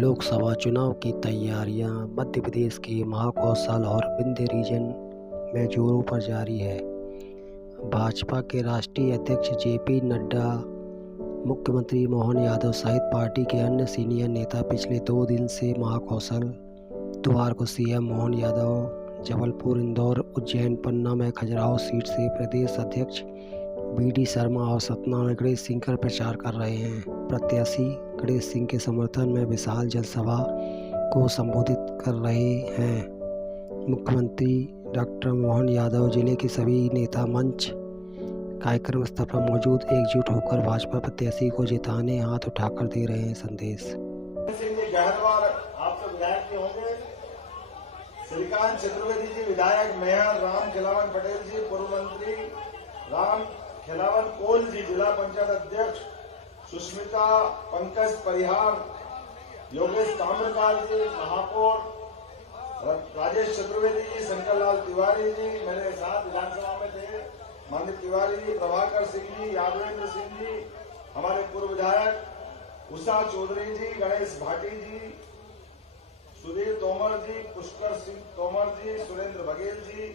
लोकसभा चुनाव की तैयारियां मध्य प्रदेश के महाकौशल और विंध्य रीजन में जोरों पर जारी है। भाजपा के राष्ट्रीय अध्यक्ष जेपी नड्डा, मुख्यमंत्री मोहन यादव सहित पार्टी के अन्य सीनियर नेता पिछले 2 दिन से महाकौशल बुधवार को सीएम मोहन यादव जबलपुर, इंदौर, उज्जैन, पन्ना में खजुराहो सीट से प्रदेश अध्यक्ष बीडी शर्मा और सतना में गणेश सिंह का प्रचार कर रहे हैं। प्रत्याशी गणेश सिंह के समर्थन में विशाल जनसभा को संबोधित कर रहे हैं। मुख्यमंत्री डॉक्टर मोहन यादव जिले के सभी नेता मंच कार्यक्रम स्थल पर मौजूद एकजुट होकर भाजपा प्रत्याशी को जिताने हाथ उठाकर दे रहे हैं संदेश। श्रीकांत चतुर्वेदी जी विधायक, मेयर राम खिलावन पटेल जी, पूर्व मंत्री राम खिलावन कोल जी, जिला पंचायत अध्यक्ष सुष्मिता पंकज परिहार, योगेश ताम्रपाल जी, महापौर राजेश चतुर्वेदी जी, शंकर लाल तिवारी जी, मेरे साथ विधानसभा में थे माननीय तिवारी जी, प्रभाकर सिंह जी, यादवेंद्र सिंह जी, हमारे पूर्व विधायक उषा चौधरी जी, गणेश भाटी जी, सुधीर तोमर जी, पुष्कर सिंह तोमर जी, सुरेंद्र बघेल जी,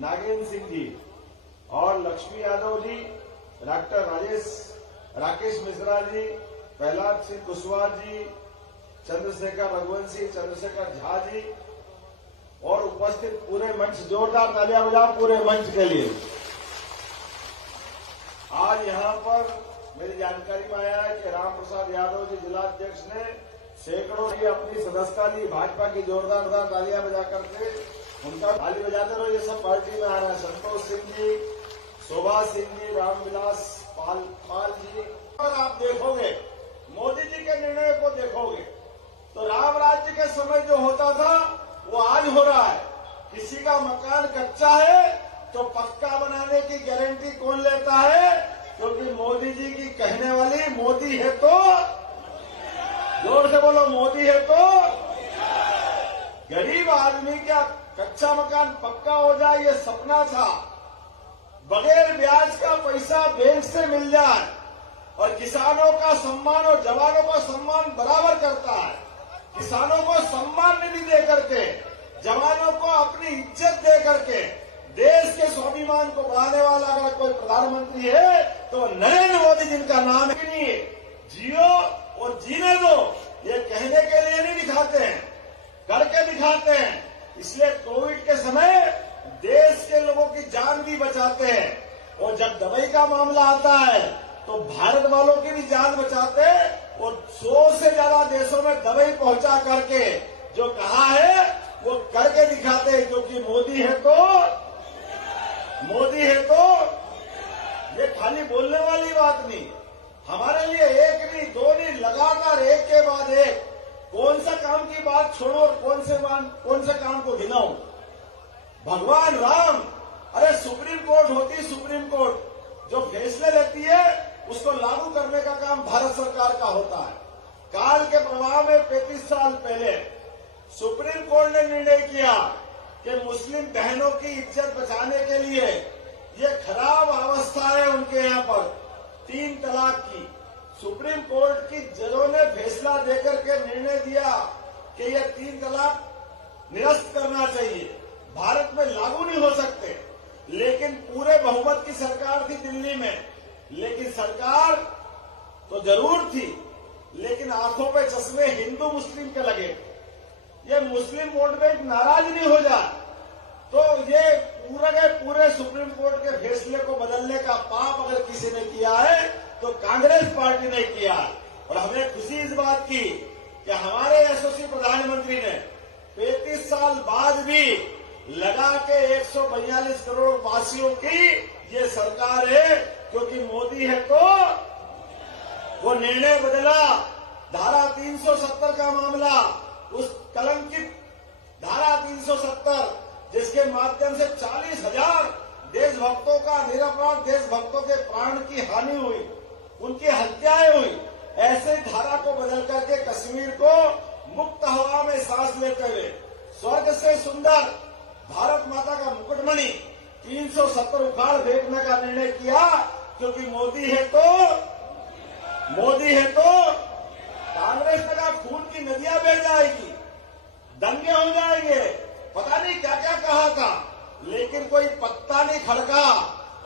नागेंद्र सिंह जी और लक्ष्मी यादव जी, डॉक्टर राकेश मिश्रा जी, प्रहलाद सिंह कुशवाहा जी, चंद्रशेखर रघुवंशी, चंद्रशेखर झा जी और उपस्थित पूरे मंच, जोरदार तालियां बजाओ पूरे मंच के लिए। आज यहां पर मेरी जानकारी में आया है कि राम प्रसाद यादव जी जिला अध्यक्ष ने सैकड़ों की अपनी सदस्यता ली। भाजपा की जोरदार तालियां बजा करके उनका ताली बजाते रहो, ये सब पार्टी में आ रहा है। संतोष सिंह जी, शोभा सिंह जी, रामविलास पाल जी। और आप देखोगे मोदी जी के निर्णय को देखोगे तो राम राज्य के समय जो होता था वो आज हो रहा है। किसी का मकान कच्चा है तो पक्का बनाने की गारंटी कौन लेता है? क्योंकि मोदी जी की कहने वाली मोदी है तो, जोर से बोलो, मोदी है तो। गरीब आदमी का कच्चा मकान पक्का हो जाए ये सपना था। बगैर ब्याज का पैसा बैंक से मिल जाए और किसानों का सम्मान और जवानों का सम्मान बराबर करता है। किसानों को सम्मान निधि दे करके, जवानों को अपनी इज्जत दे करके देश के स्वाभिमान को बढ़ाने वाला अगर कोई प्रधानमंत्री है तो नरेंद्र मोदी जिनका नाम है। जियो और जीने दो ये कहने के लिए नहीं दिखाते हैं, करके दिखाते हैं। इसलिए कोविड के समय देश के लोगों की जान भी बचाते हैं और जब दवाई का मामला आता है तो भारत वालों की भी जान बचाते हैं और 100 से ज्यादा देशों में दवाई पहुंचा करके जो कहा है वो करके दिखाते हैं। क्योंकि मोदी है तो, मोदी है तो ये खाली बोलने वाली बात नहीं, हमारे लिए एक नहीं, 2 नहीं, लगातार एक के बाद एक। कौन सा काम की बात छोड़ो और कौन से काम को गिनाऊं? भगवान राम, अरे सुप्रीम कोर्ट होती, सुप्रीम कोर्ट जो फैसले लेती है उसको लागू करने का काम भारत सरकार का होता है। काल के प्रभाव में 35 साल पहले सुप्रीम कोर्ट ने निर्णय किया कि मुस्लिम बहनों की इज्जत बचाने के लिए ये खराब अवस्था है उनके यहाँ पर 3 तलाक की। सुप्रीम कोर्ट की जजों ने फैसला देकर के निर्णय दिया कि ये 3 तलाक निरस्त करना चाहिए, भारत में लागू नहीं हो सकते। लेकिन पूरे बहुमत की सरकार थी दिल्ली में, लेकिन सरकार तो जरूर थी लेकिन आंखों पे चश्मे हिंदू मुस्लिम के लगे। ये मुस्लिम वोट बैंक नाराज नहीं हो जाए तो ये पूरे के पूरे सुप्रीम कोर्ट के फैसले को बदलने का पाप अगर किसी ने किया है तो कांग्रेस पार्टी ने किया। और हमें खुशी इस बात की कि हमारे यशस्वी प्रधानमंत्री ने 35 साल बाद भी लगा के 142 करोड़ वासियों की ये सरकार है। क्योंकि मोदी है तो वो निर्णय बदला। धारा 370 का मामला, उस कलंकित धारा 370 जिसके माध्यम से 40,000 देशभक्तों का, निरपराध देशभक्तों के प्राण की हानि हुई, उनकी हत्याएं हुई। ऐसे धारा को बदल करके कश्मीर को मुक्त हवा में सांस लेते हुए स्वर्ग से सुंदर भारत माता का मुकुटमणि 370 उखाड़ फेंकने का निर्णय किया। क्योंकि मोदी है तो कांग्रेस ने कहा खून की नदियां बह जाएगी, दंगे हो जाएंगे, पता नहीं क्या क्या कहा था, लेकिन कोई पत्ता नहीं खड़का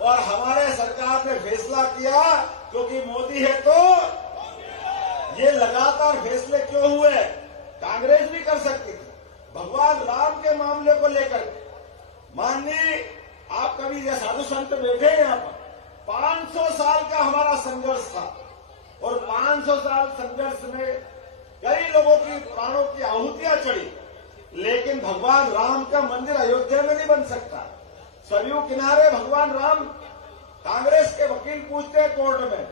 और हमारे सरकार ने फैसला किया। क्योंकि मोदी है तो ये लगातार फैसले क्यों हुए? कांग्रेस भी कर सकती थी। भगवान राम के मामले को लेकर माननीय आप कभी ये साधु संत बैठे हैं यहाँ पर, 500 साल का हमारा संघर्ष था और 500 साल संघर्ष में कई लोगों की प्राणों की आहुतियां चढ़ी, लेकिन भगवान राम का मंदिर अयोध्या में नहीं बन सकता। सरयू किनारे भगवान राम, कांग्रेस के वकील पूछते हैं कोर्ट में,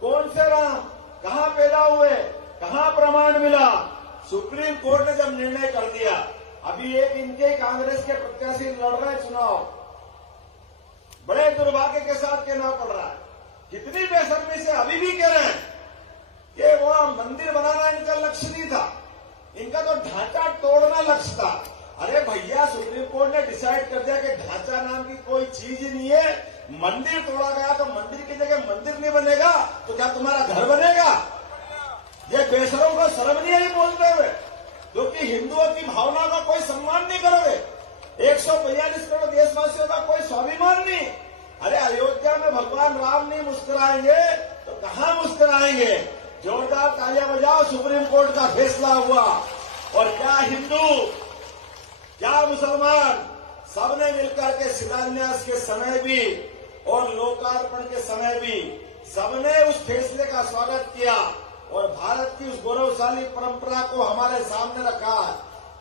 कौन से राम, कहां पैदा हुए, कहां प्रमाण मिला? सुप्रीम कोर्ट ने जब निर्णय कर दिया, अभी एक इनके कांग्रेस के प्रत्याशी लड़ रहे चुनाव, बड़े दुर्भाग्य के साथ कहना पड़ रहा है, कितनी बेशर्मी से अभी भी कह रहे हैं कि वहां मंदिर बनाना इनका लक्ष्य नहीं था, इनका तो ढांचा तोड़ना लक्ष्य था। अरे भैया, सुप्रीम कोर्ट ने डिसाइड कर दिया कि ढांचा नाम की कोई चीज ही नहीं है, मंदिर तोड़ा गया तो मंदिर की जगह मंदिर नहीं बनेगा तो क्या तुम्हारा घर बनेगा? ये बेशरम को शर्म नहीं आई बोलते हुए, क्योंकि हिंदुओं की भावना का कोई सम्मान नहीं करोगे, 142 करोड़ देशवासियों का कोई स्वाभिमान नहीं। अरे अयोध्या में भगवान राम नहीं मुस्कुराएंगे तो कहां मुस्कुराएंगे? जोरदार तालियां बजाओ, सुप्रीम कोर्ट का फैसला हुआ। और क्या हिंदू, क्या मुसलमान, सबने मिलकर के शिलान्यास के समय भी और लोकार्पण के समय भी सबने उस फैसले का स्वागत किया और भारत की उस गौरवशाली परंपरा को हमारे सामने रखा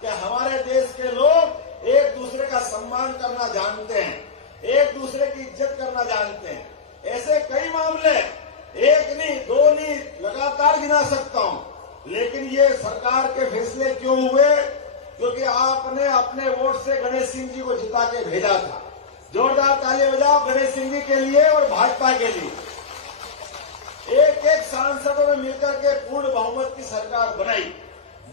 कि हमारे देश के लोग एक दूसरे का सम्मान करना जानते हैं, एक दूसरे की इज्जत करना जानते हैं। ऐसे कई मामले, एक नहीं दो नहीं, लगातार गिना सकता हूं। लेकिन ये सरकार के फैसले क्यों हुए? क्योंकि आपने अपने वोट से गणेश सिंह जी को जिता के भेजा था। जोरदार ताली बजाओ गणेश सिंह जी के लिए और भाजपा के लिए। एक एक सांसदों में मिलकर के पूर्ण बहुमत की सरकार बनाई,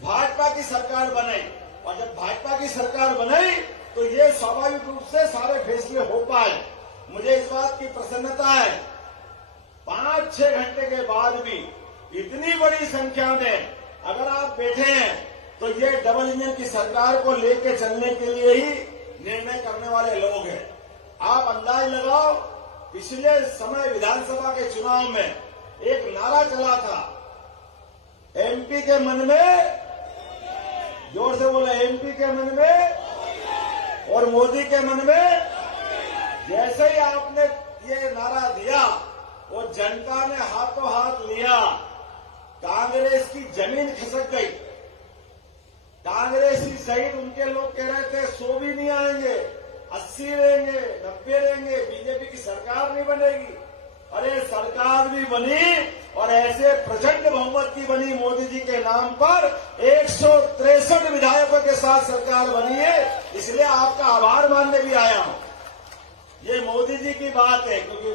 भाजपा की सरकार बनाई, और जब भाजपा की सरकार बनाई तो ये स्वाभाविक रूप से सारे फैसले हो पाए। मुझे इस बात की प्रसन्नता है, 5-6 घंटे के बाद भी इतनी बड़ी संख्या में अगर आप बैठे हैं तो ये डबल इंजन की सरकार को लेकर चलने के लिए ही निर्णय करने वाले लोग हैं। आप अंदाज लगाओ, पिछले समय विधानसभा के चुनाव में एक नारा चला था, एमपी के मन में, जोर से बोला, एमपी के मन में और मोदी के मन में। जैसे ही आपने ये नारा दिया और जनता ने हाथों हाथ लिया, कांग्रेस की जमीन खिसक गई। कांग्रेसी सहित उनके लोग कह रहे थे 100 भी नहीं आएंगे, 80 रहेंगे, 90 रहेंगे, बीजेपी की सरकार नहीं बनेगी। अरे सरकार भी बनी और ऐसे प्रचंड बहुमत की बनी, मोदी जी के नाम पर 163 विधायकों के साथ सरकार बनी है। इसलिए आपका आभार मानने भी आया हूं। ये मोदी जी की बात है, क्योंकि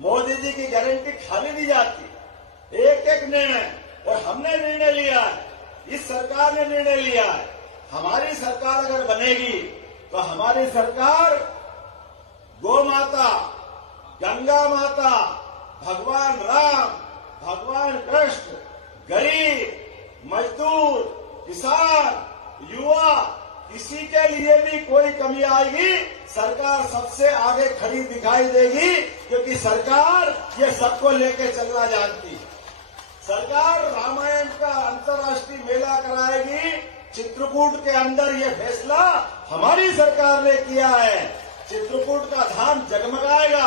मोदी जी की गारंटी खाली नहीं जाती। एक एक निर्णय, और हमने निर्णय लिया है, इस सरकार ने निर्णय लिया है, हमारी सरकार अगर बनेगी तो हमारी सरकार गौ माता, गंगा माता, भगवान राम, भगवान कृष्ण, गरीब, मजदूर, किसान, युवा, किसी के लिए भी कोई कमी आएगी, सरकार सबसे आगे खड़ी दिखाई देगी, क्योंकि सरकार ये सबको लेके चलना जानती है। सरकार रामायण का अंतर्राष्ट्रीय मेला कराएगी, चित्रकूट के अंदर ये फैसला हमारी सरकार ने किया है। चित्रकूट का धाम जगमगाएगा।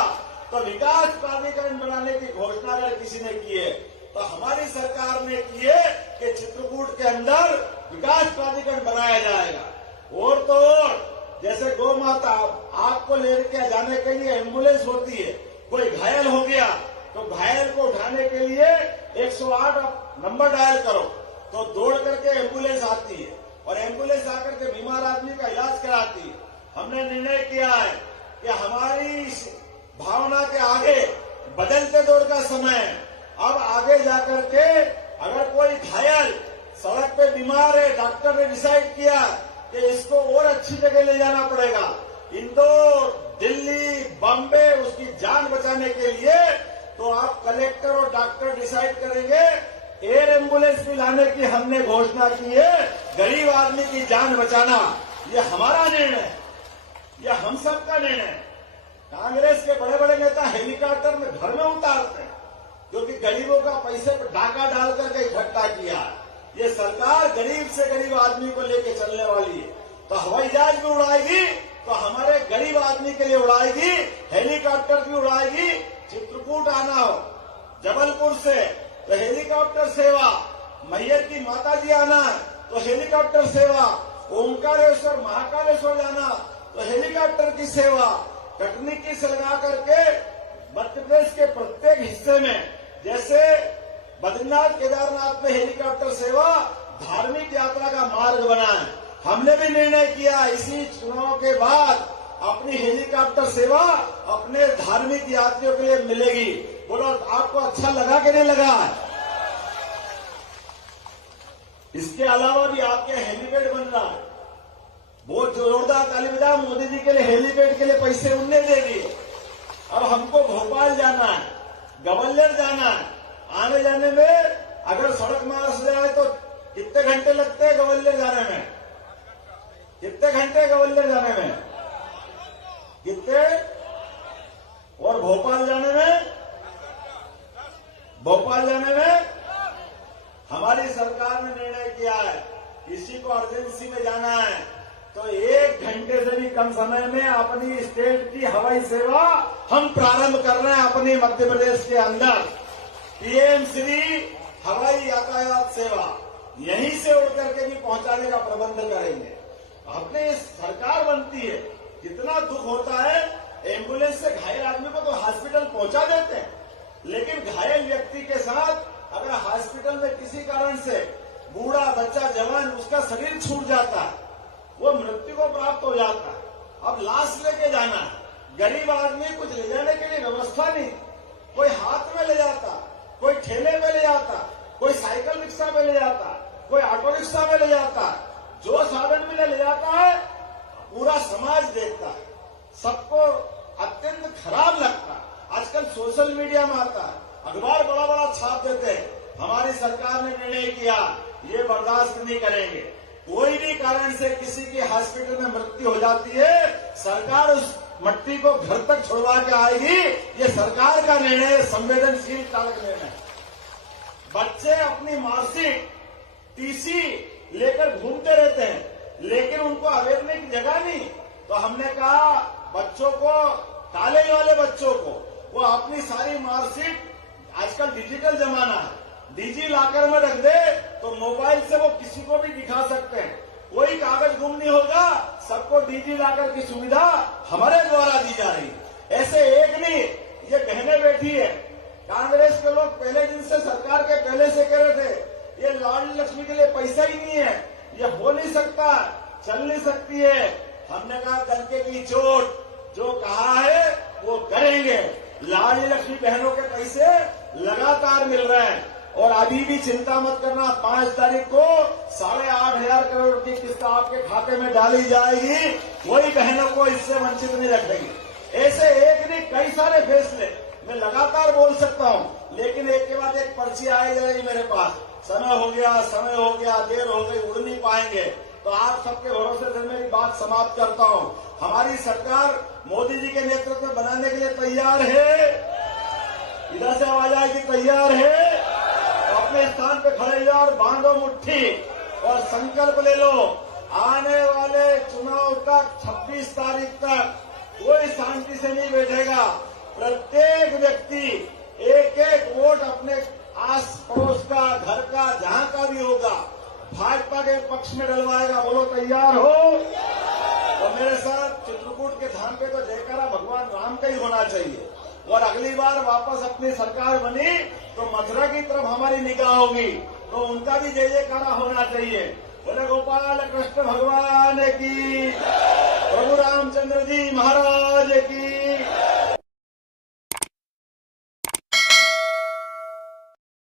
तो विकास प्राधिकरण बनाने की घोषणा अगर किसी ने की है तो हमारी सरकार ने की है कि चित्रकूट के अंदर विकास प्राधिकरण बनाया जाएगा। और तो और, जैसे गौ माता, आपको लेकर जाने के लिए एम्बुलेंस होती है, कोई घायल हो गया तो घायल को उठाने के लिए 108 नंबर डायल करो तो दौड़ करके एम्बुलेंस आती है और एम्बुलेंस आकर के बीमार आदमी का इलाज कराती है। हमने निर्णय किया है कि हमारी भावना के आगे बदलते दौर का समय है। अब आगे जाकर के अगर कोई घायल सड़क पे बीमार है, डॉक्टर ने डिसाइड किया कि इसको और अच्छी जगह ले जाना पड़ेगा, इंदौर, दिल्ली, बॉम्बे, उसकी जान बचाने के लिए, तो आप कलेक्टर और डॉक्टर डिसाइड करेंगे एयर एम्बुलेंस भी लाने की हमने घोषणा की है। गरीब आदमी की जान बचाना ये हमारा निर्णय है, ये हम सबका निर्णय है। कांग्रेस के बड़े बड़े नेता हेलीकॉप्टर में घर में उतारते हैं क्योंकि गरीबों का पैसे पर डाका डाल करके इकट्ठा किया। ये सरकार गरीब से गरीब आदमी को लेके चलने वाली है। तो हवाई जहाज भी उड़ाएगी तो हमारे गरीब आदमी के लिए उड़ाएगी, हेलीकॉप्टर भी उड़ाएगी। चित्रकूट आना हो जबलपुर से तो हेलीकॉप्टर सेवा, मैयर की माता जी आना तो हेलीकॉप्टर सेवा, ओंकारेश्वर महाकालेश्वर जाना तो हेलीकॉप्टर की सेवा, तकनीकी से लगा करके मध्य प्रदेश के प्रत्येक हिस्से में, जैसे बद्रीनाथ केदारनाथ में हेलीकॉप्टर सेवा धार्मिक यात्रा का मार्ग बना है। हमने भी निर्णय किया इसी चुनाव के बाद अपनी हेलीकॉप्टर सेवा अपने धार्मिक यात्रियों के लिए मिलेगी। बोलो आपको अच्छा लगा कि नहीं लगा? इसके अलावा भी आपके हेलीपैड बन रहा है। बहुत जोरदार ताली बजा, मोदी जी के लिए हेलीपैड के लिए पैसे उनने दे दिए। अब हमको भोपाल जाना है, ग्वालियर जाना है। आने जाने में अगर सड़क मार्ग से जाए तो कितने घंटे लगते हैं ग्वालियर जाने में? कितने घंटे ग्वालियर जाने में? कितने? और भोपाल जाने में? भोपाल जाने में हमारी सरकार ने निर्णय किया है किसी को अर्जेंसी में जाना है तो 1 घंटे से भी कम समय में अपनी स्टेट की हवाई सेवा हम प्रारंभ कर रहे हैं। अपनी मध्य प्रदेश के अंदर पीएम श्री हवाई यातायात सेवा यहीं से उड़ करके भी पहुंचाने का प्रबंध करेंगे। अपने सरकार बनती है, कितना दुख होता है। एम्बुलेंस से घायल आदमी को तो हॉस्पिटल पहुंचा देते हैं, लेकिन घायल व्यक्ति के साथ अगर हॉस्पिटल में किसी कारण से बूढ़ा बच्चा जवान उसका शरीर छूट जाता है, वो मृत्यु को प्राप्त हो जाता है। अब लाश लेके जाना है, गरीब आदमी कुछ ले जाने के लिए व्यवस्था नहीं। कोई हाथ में ले जाता, कोई ठेले में ले जाता, कोई साइकिल रिक्शा में ले जाता, कोई ऑटो रिक्शा में ले जाता। जो साधन में ले जाता है पूरा समाज देखता है, सबको अत्यंत खराब लगता है। आजकल सोशल मीडिया में आता है, अखबार बड़ा बड़ा छाप देते हैं। हमारी सरकार ने निर्णय किया ये बर्दाश्त नहीं करेंगे। कोई भी कारण से किसी की हॉस्पिटल में मृत्यु हो जाती है, सरकार उस मट्टी को घर तक छोड़वा के आएगी। ये सरकार का निर्णय, संवेदनशील चालक निर्णय। बच्चे अपनी मार्कशीट टीसी लेकर घूमते रहते हैं, लेकिन उनको अवेरने की जगह नहीं। तो हमने कहा बच्चों को, कॉलेज वाले बच्चों को, वो अपनी सारी मार्कशीट, आजकल डिजिटल जमाना है, डिजी लॉकर में रख दे तो मोबाइल से वो किसी को भी दिखा सकते हैं। कोई कागज गुम नहीं होगा। सबको डिजी लॉकर की सुविधा हमारे द्वारा दी जा रही है। ऐसे एक नहीं, ये बहनें बैठी है। कांग्रेस के लोग पहले दिन से, सरकार के पहले से कह रहे थे ये लाडली लक्ष्मी के लिए पैसा ही नहीं है, ये हो नहीं सकता, चल नहीं सकती है। हमने कहा डंके की चोट, जो कहा है वो करेंगे। लाडली लक्ष्मी बहनों के पैसे लगातार मिल रहे हैं और अभी भी चिंता मत करना, 5 तारीख को 8,500 करोड़ की किस्त आपके खाते में डाली जाएगी। वही बहनों को इससे वंचित नहीं रखेंगे। ऐसे एक नहीं कई सारे फैसले मैं लगातार बोल सकता हूं, लेकिन एक के बाद एक पर्ची आई जाएगी मेरे पास। समय हो गया, देर हो गई, उड़ नहीं पाएंगे। तो आप सबके भरोसे से मेरी बात समाप्त करता हूं। हमारी सरकार मोदी जी के नेतृत्व में बनाने के लिए तैयार है। इधर से आवाज आएगी, तैयार है? तो अपने स्थान पे खड़े जाओ और बांधो मुट्ठी और संकल्प ले लो। आने वाले चुनाव तक 26 तारीख तक कोई शांति से नहीं बैठेगा। प्रत्येक व्यक्ति एक एक वोट अपने आस पड़ोस का, घर का, जहां का भी होगा, भाजपा के पक्ष में डलवाएगा। बोलो तैयार हो? तो मेरे साथ चित्रकूट के धाम पे तो जयकारा भगवान राम का ही होना चाहिए। और अगली बार वापस अपनी सरकार बनी तो मथुरा की तरफ हमारी निगाह होगी, तो उनका भी जय जयकारा होना चाहिए। बोले गोपाल कृष्ण भगवान की, प्रभु रामचंद्र जी महाराज